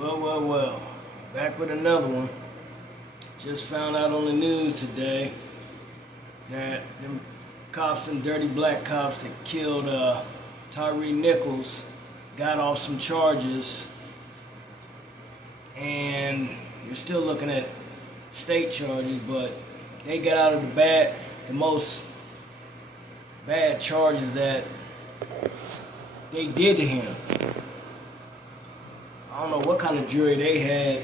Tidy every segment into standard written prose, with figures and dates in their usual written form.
Well. Back with another one. Just found out on the news today that them cops, them dirty black cops that killed Tyre Nichols, got off some charges, and you're still looking at state charges, but they got out of the most bad charges that they did to him. I don't know what kind of jury they had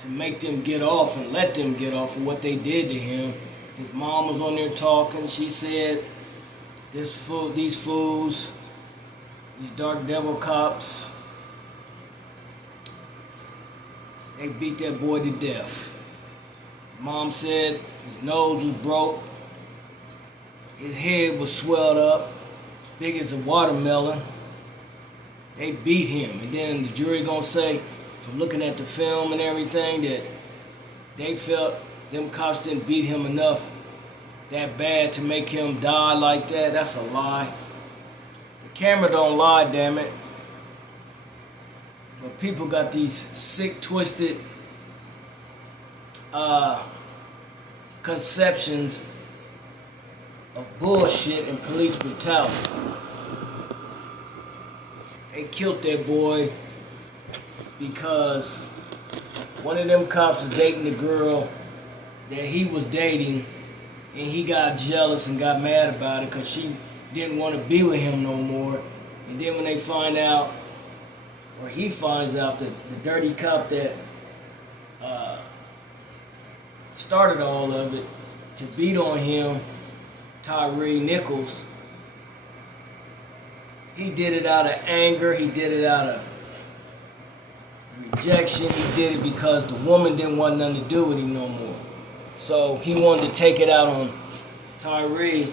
to make them get off and let them get off for what they did to him. His mom was on there talking. She said, these fools, these dark devil cops, they beat that boy to death. Mom said his nose was broke, his head was swelled up, big as a watermelon. They beat him, and then the jury gonna say, from looking at the film and everything, that they felt them cops didn't beat him enough that bad to make him die like that. That's a lie. The camera don't lie, damn it. But people got these sick, twisted conceptions of bullshit and police brutality. They killed that boy because one of them cops was dating the girl that he was dating, and he got jealous and got mad about it because she didn't want to be with him no more. And then when they find out, or he finds out, that the dirty cop that started all of it to beat on him, Tyre Nichols, he did it out of anger, he did it out of rejection, he did it because the woman didn't want nothing to do with him no more. So he wanted to take it out on Tyre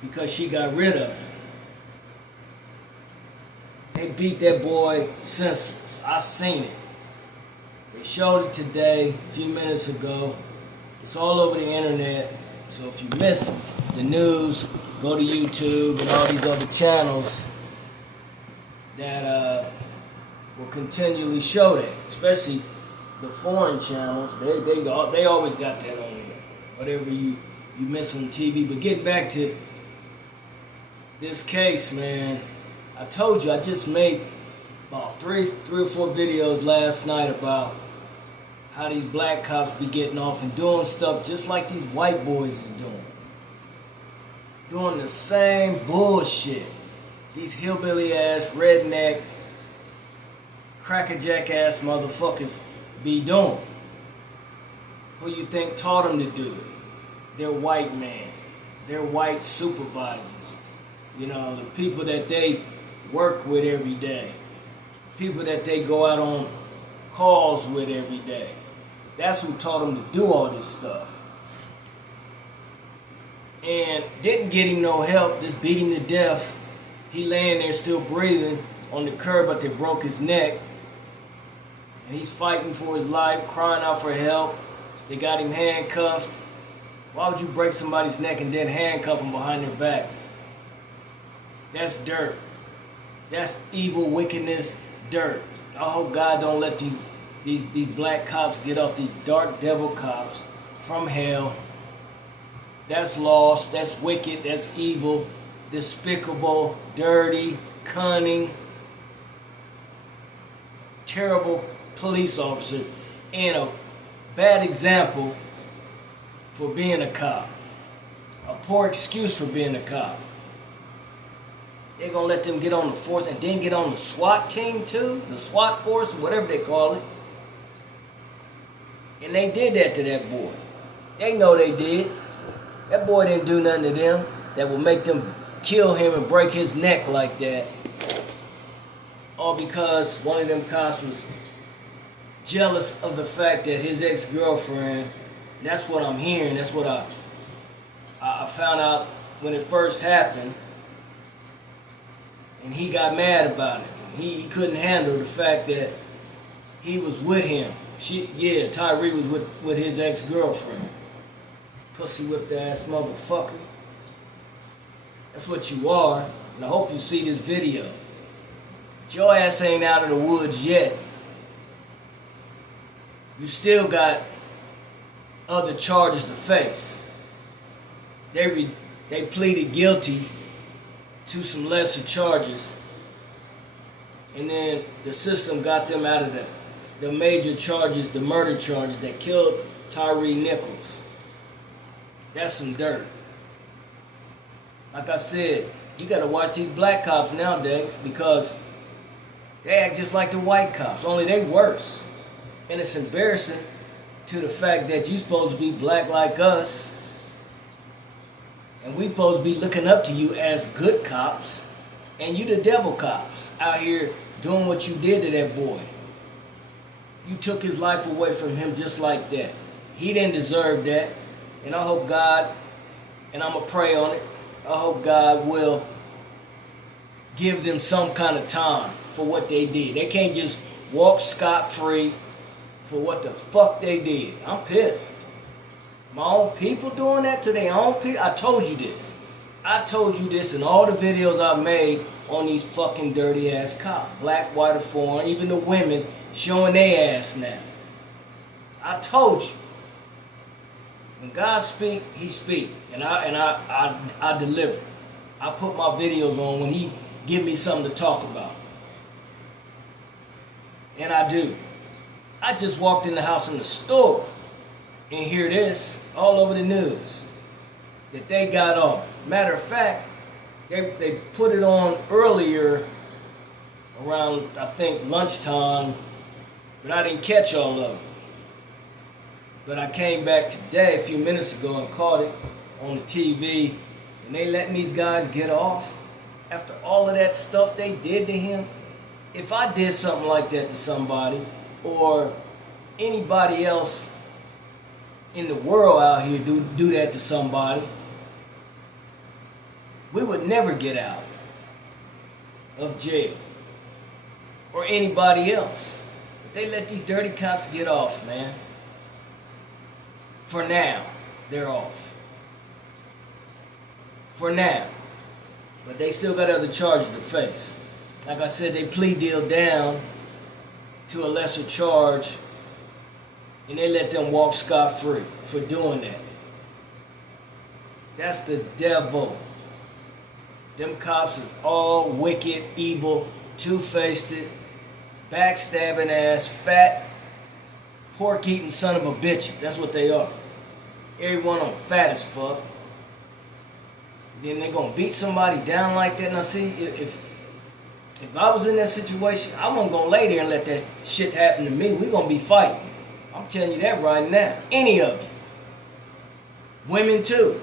because she got rid of him. They beat that boy senseless. I seen it. They showed it today, a few minutes ago. It's all over the internet. So if you miss the news, go to YouTube and all these other channels that will continually show that, especially the foreign channels. They always got that on there, whatever you miss on TV. But getting back to this case, man, I told you I just made about three or four videos last night about how these black cops be getting off and doing stuff just like these white boys is doing the same bullshit these hillbilly ass, redneck, crackerjack ass motherfuckers be doing. Who you think taught them to do it? Their white man, their white supervisors, you know, the people that they work with every day, people that they go out on calls with every day. That's who taught them to do all this stuff. And didn't get him no help, just beat him to death. He laying there still breathing on the curb, but they broke his neck. And he's fighting for his life, crying out for help. They got him handcuffed. Why would you break somebody's neck and then handcuff them behind their back? That's dirt. That's evil, wickedness, dirt. I hope God don't let these black cops get off, these dark devil cops from hell. That's lost, that's wicked, that's evil, despicable, dirty, cunning, terrible police officer, and a bad example for being a cop. A poor excuse for being a cop. They're gonna let them get on the force and then get on the SWAT team too, the SWAT force, whatever they call it. And they did that to that boy. They know they did. That boy didn't do nothing to them that will make them kill him and break his neck like that. All because one of them cops was jealous of the fact that his ex-girlfriend, that's what I'm hearing, that's what I found out when it first happened, and he got mad about it. He couldn't handle the fact that he was with him. Tyre was with his ex-girlfriend. Pussy whipped ass motherfucker. That's what you are, and I hope you see this video. Your ass ain't out of the woods yet. you still got other charges to face. They pleaded guilty to some lesser charges, and then the system got them out of the major charges, the murder charges that killed Tyre Nichols. That's some dirt. Like I said, you gotta watch these black cops nowadays because they act just like the white cops, only they worse. And it's embarrassing to the fact that you supposed to be black like us, and we supposed to be looking up to you as good cops, and you the devil cops out here doing what you did to that boy. You took his life away from him just like that. He didn't deserve that. And I hope God, and I'm going to pray on it, I hope God will give them some kind of time for what they did. They can't just walk scot-free for what the fuck they did. I'm pissed. My own people doing that to their own people. I told you this. I told you this in all the videos I've made on these fucking dirty ass cops. Black, white, or foreign, even the women showing their ass now. I told you. When God speak, He speak, and I deliver. I put my videos on when He give me something to talk about, and I do. I just walked in the house in the store and hear this all over the news that they got off. Matter of fact, they put it on earlier around I think lunchtime, but I didn't catch all of it. But I came back today, a few minutes ago, and caught it on the TV. And they letting these guys get off after all of that stuff they did to him. If I did something like that to somebody, or anybody else in the world out here do that to somebody, we would never get out of jail. Or anybody else. But they let these dirty cops get off, man. For now, they're off. For now. But they still got other charges to face. Like I said, they plea deal down to a lesser charge, and they let them walk scot-free for doing that. That's the devil. Them cops is all wicked, evil, two-faced, backstabbing ass, fat, pork-eating son of a bitches. That's what they are. Every one of them fat as fuck. Then they gonna beat somebody down like that. Now see, if I was in that situation, I wasn't gonna lay there and let that shit happen to me. We gonna be fighting. I'm telling you that right now. Any of you. Women too.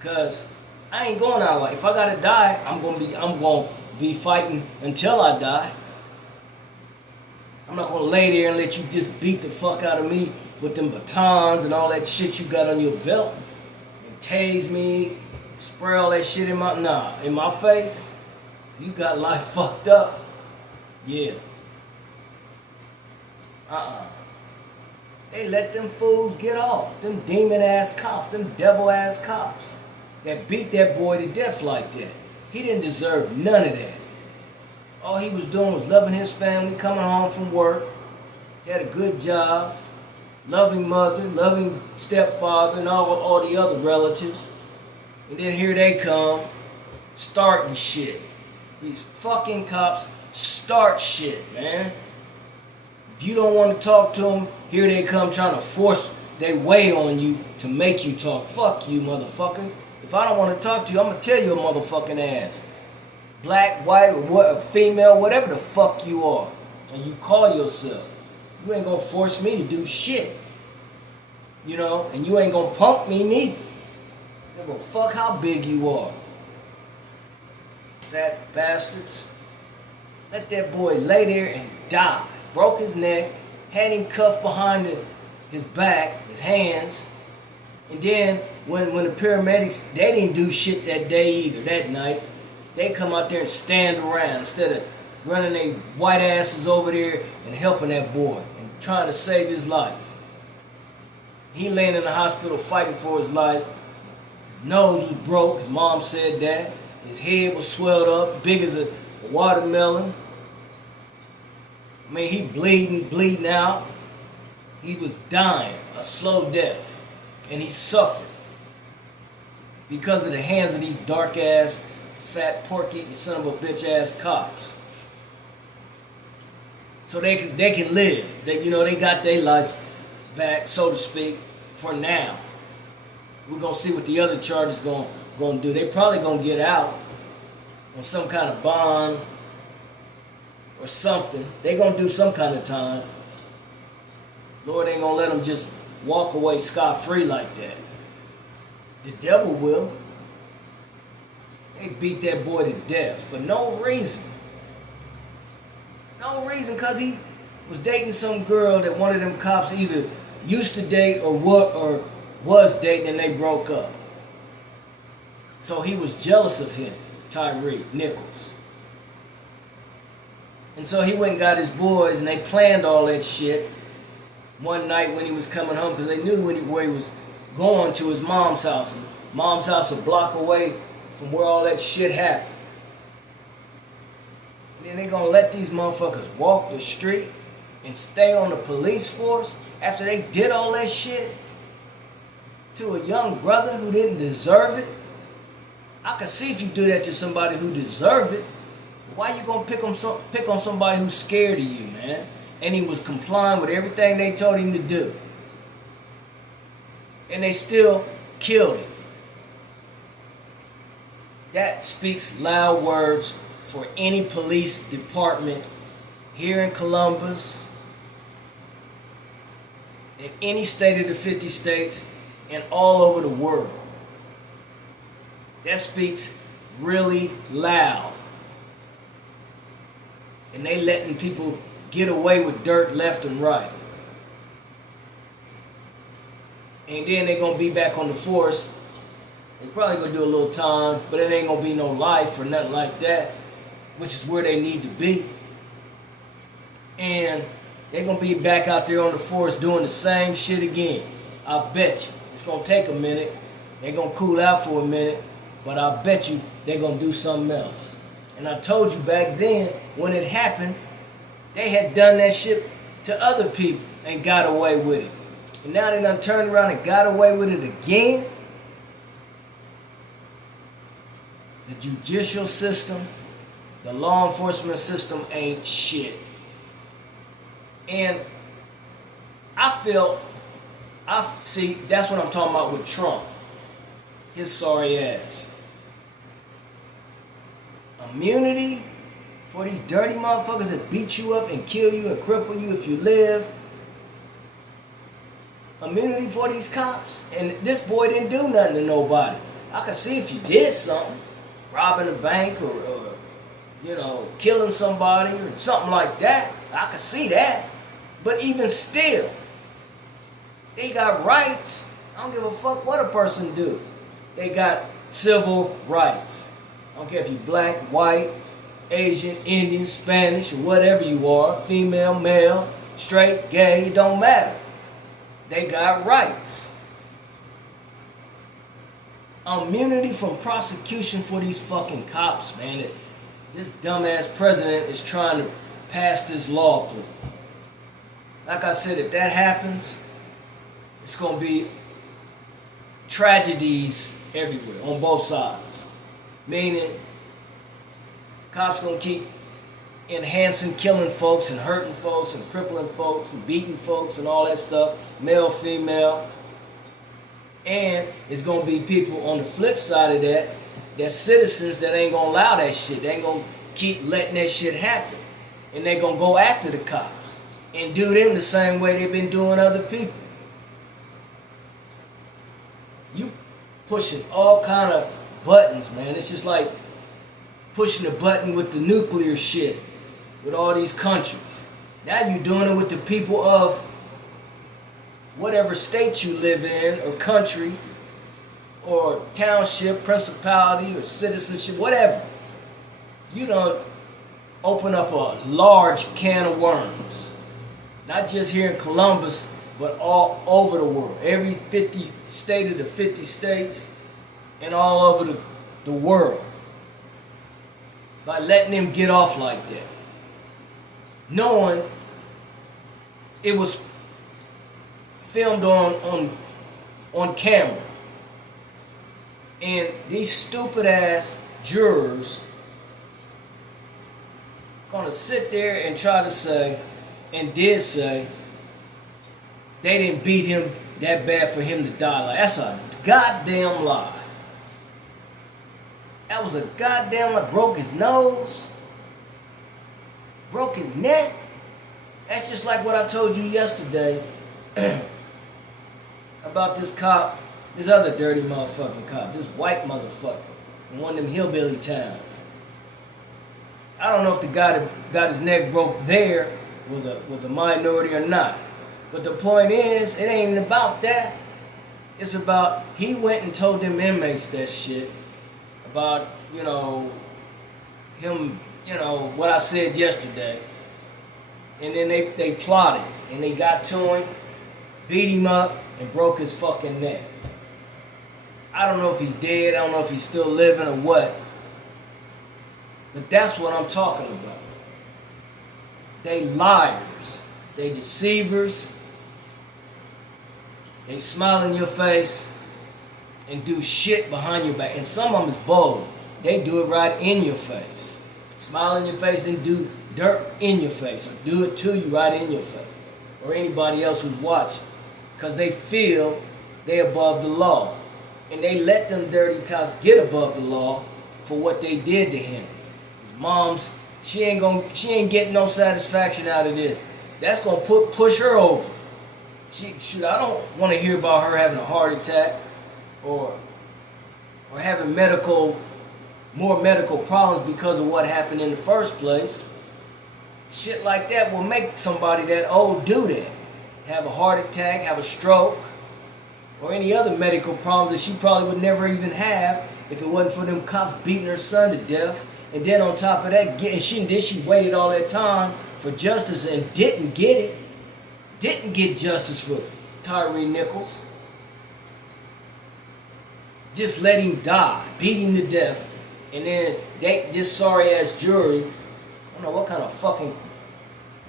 Cause I ain't going out like, if I gotta die, I'm gonna be fighting until I die. I'm not gonna lay there and let you just beat the fuck out of me with them batons and all that shit you got on your belt. And tase me, spray all that shit in my face. You got life fucked up. Yeah. They let them fools get off. Them demon ass cops, them devil ass cops that beat that boy to death like that. He didn't deserve none of that. All he was doing was loving his family, coming home from work. He had a good job, loving mother, loving stepfather, and all the other relatives. And then here they come, starting shit. These fucking cops start shit, man. If you don't want to talk to them, here they come trying to force their way on you to make you talk. Fuck you, motherfucker. If I don't want to talk to you, I'm going to tell your motherfucking ass. Black, white, or what, female, whatever the fuck you are. And you call yourself. You ain't going to force me to do shit. You know, and you ain't going to punk me neither. Give a fuck how big you are. Fat bastards. Let that boy lay there and die. Broke his neck, had him cuffed behind his back, his hands. And then when the paramedics, they didn't do shit that day either, that night. They come out there and stand around instead of running their white asses over there and helping that boy and trying to save his life. He laying in the hospital fighting for his life. His nose was broke, his mom said that. His head was swelled up, big as a watermelon. I mean, he bleeding out. He was dying a slow death, and he suffered because of the hands of these dark ass, fat, pork eating son of a bitch ass cops. So they can live. They got their life back, so to speak, for now. We're gonna see what the other charges gonna do. They probably gonna get out on some kind of bond or something. They gonna do some kind of time. Lord ain't gonna let them just walk away scot-free like that. The devil will. They beat that boy to death for no reason. No reason, because he was dating some girl that one of them cops either used to date or was dating, and they broke up. So he was jealous of him, Tyre, Nichols. And so he went and got his boys, and they planned all that shit one night when he was coming home, because they knew where he was going, to his mom's house. And mom's house a block away from where all that shit happened. And then they gonna let these motherfuckers walk the street and stay on the police force after they did all that shit to a young brother who didn't deserve it? I could see if you do that to somebody who deserved it. Why you gonna pick on somebody who's scared of you, man? And he was complying with everything they told him to do. And they still killed him. That speaks loud words for any police department here in Columbus, in any state of the 50 states, and all over the world. That speaks really loud. And they letting people get away with dirt left and right. And then they're going to be back on the force. They're probably going to do a little time, but it ain't going to be no life or nothing like that, which is where they need to be. And they're going to be back out there on the force doing the same shit again. I bet you. It's going to take a minute. They're going to cool out for a minute, but I bet you they're going to do something else. And I told you back then, when it happened, they had done that shit to other people and got away with it. And now they done turned around and got away with it again. The judicial system, the law enforcement system ain't shit. And see, that's what I'm talking about with Trump. His sorry ass. Immunity for these dirty motherfuckers that beat you up and kill you and cripple you if you live. Immunity for these cops. And this boy didn't do nothing to nobody. I could see if you did something, robbing a bank or killing somebody or something like that. I could see that. But even still, they got rights. I don't give a fuck what a person do. They got civil rights. I don't care if you're black, white, Asian, Indian, Spanish, or whatever you are, female, male, straight, gay, it don't matter. They got rights. Immunity from prosecution for these fucking cops, man. This dumbass president is trying to pass this law through. Like I said, if that happens, it's going to be tragedies everywhere, on both sides. Meaning, cops going to keep enhancing killing folks and hurting folks and crippling folks and beating folks and all that stuff, male, female. And it's going to be people on the flip side of that citizens that ain't going to allow that shit. They ain't going to keep letting that shit happen. And they going to go after the cops and do them the same way they've been doing other people. You pushing all kind of buttons, man. It's just like pushing the button with the nuclear shit with all these countries. Now you're doing it with the people of whatever state you live in or country or township, principality or citizenship, whatever. You don't open up a large can of worms. Not just here in Columbus, but all over the world. Every 50 state of the 50 states and all over the world. By letting them get off like that. Knowing it was filmed on camera. And these stupid ass jurors gonna sit there and try to say, and did say, they didn't beat him that bad for him to die. Like, that's a goddamn lie. That was a goddamn lie. Broke his nose, broke his neck. That's just like what I told you yesterday about this cop, this other dirty motherfucking cop, this white motherfucker in one of them hillbilly towns. I don't know if the guy that got his neck broke there was a minority or not. But the point is, it ain't even about that. It's about, he went and told them inmates that shit about, him, what I said yesterday. And then they plotted, and they got to him, beat him up, and broke his fucking neck. I don't know if he's dead, I don't know if he's still living or what. But that's what I'm talking about. They liars. They deceivers. They smile in your face and do shit behind your back. And some of them is bold. They do it right in your face. Smile in your face and do dirt in your face. Or do it to you right in your face. Or anybody else who's watching. Because they feel they're above the law. And they let them dirty cops get above the law for what they did to him. His mom's, she ain't getting no satisfaction out of this. That's gonna push her over. I don't want to hear about her having a heart attack or having more medical problems because of what happened in the first place. Shit like that will make somebody that old do that. Have a heart attack, have a stroke, or any other medical problems that she probably would never even have if it wasn't for them cops beating her son to death. And then on top of that, she waited all that time for justice and didn't get it. Didn't get justice for Tyre Nichols. Just let him die, beat him to death. And then this sorry ass jury, I don't know what kind of fucking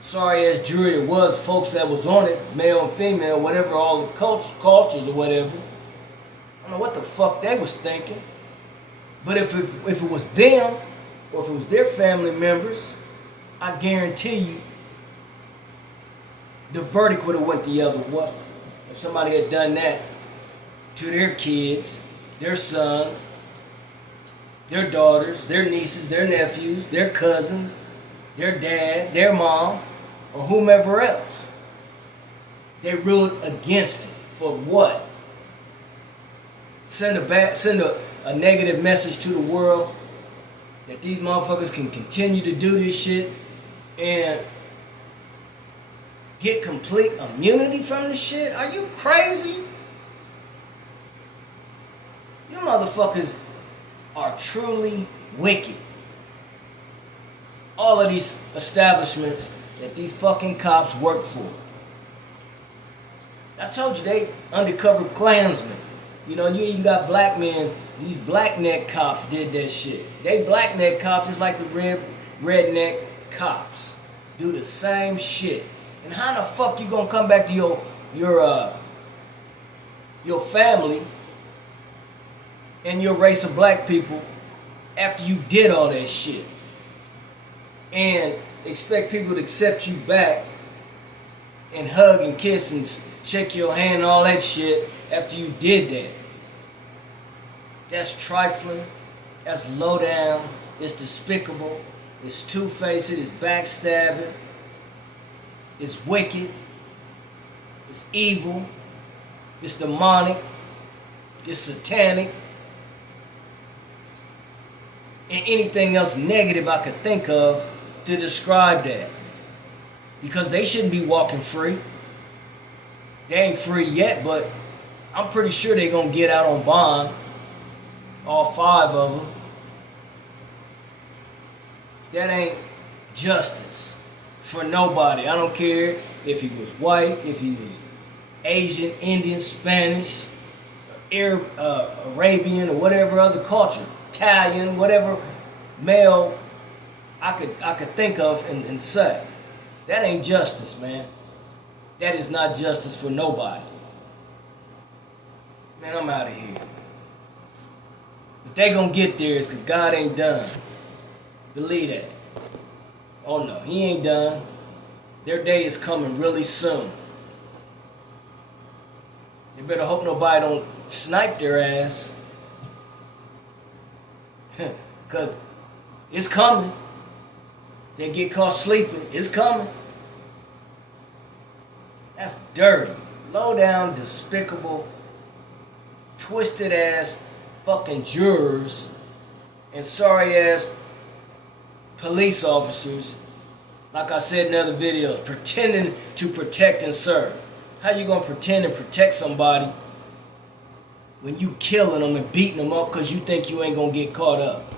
sorry ass jury it was, folks that was on it, male and female, whatever, all the cultures or whatever. I don't know what the fuck they was thinking. But if it was them, or if it was their family members, I guarantee you the verdict would have went the other way. If somebody had done that to their kids, their sons, their daughters, their nieces, their nephews, their cousins, their dad, their mom, or whomever else. They ruled against it. For what? Send a negative message to the world that these motherfuckers can continue to do this shit and get complete immunity from this shit? Are you crazy? You motherfuckers are truly wicked. All of these establishments that these fucking cops work for. I told you they undercover Klansmen. You even got black men. These black neck cops did that shit. They black neck cops just like the redneck cops. Do the same shit. And how the fuck you gonna come back to your family and your race of black people after you did all that shit? And expect people to accept you back and hug and kiss and shake your hand and all that shit after you did that. That's trifling. That's low down. It's despicable. It's two-faced. It's backstabbing. It's wicked. It's evil. It's demonic. It's satanic. And anything else negative I could think of to describe that. Because they shouldn't be walking free. They ain't free yet, but I'm pretty sure they're going to get out on bond. All 5 of them. That ain't justice for nobody. I don't care if he was white, if he was Asian, Indian, Spanish, Arab, Arabian, or whatever other culture, Italian, whatever male I could think of and say. That ain't justice, man. That is not justice for nobody. Man, I'm out of here. But they gonna get theirs because God ain't done. Believe that. Oh no, he ain't done. Their day is coming really soon. You better hope nobody don't snipe their ass. Because it's coming. They get caught sleeping. It's coming. That's dirty. Low down, despicable, twisted ass fucking jurors and sorry ass police officers, like I said in other videos, pretending to protect and serve. How you gonna pretend and protect somebody when you killing them and beating them up because you think you ain't gonna get caught up?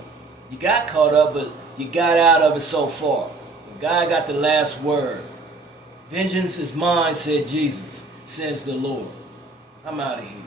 You got caught up, but you got out of it so far. God got the last word. Vengeance is mine, said Jesus, says the Lord. I'm out of here.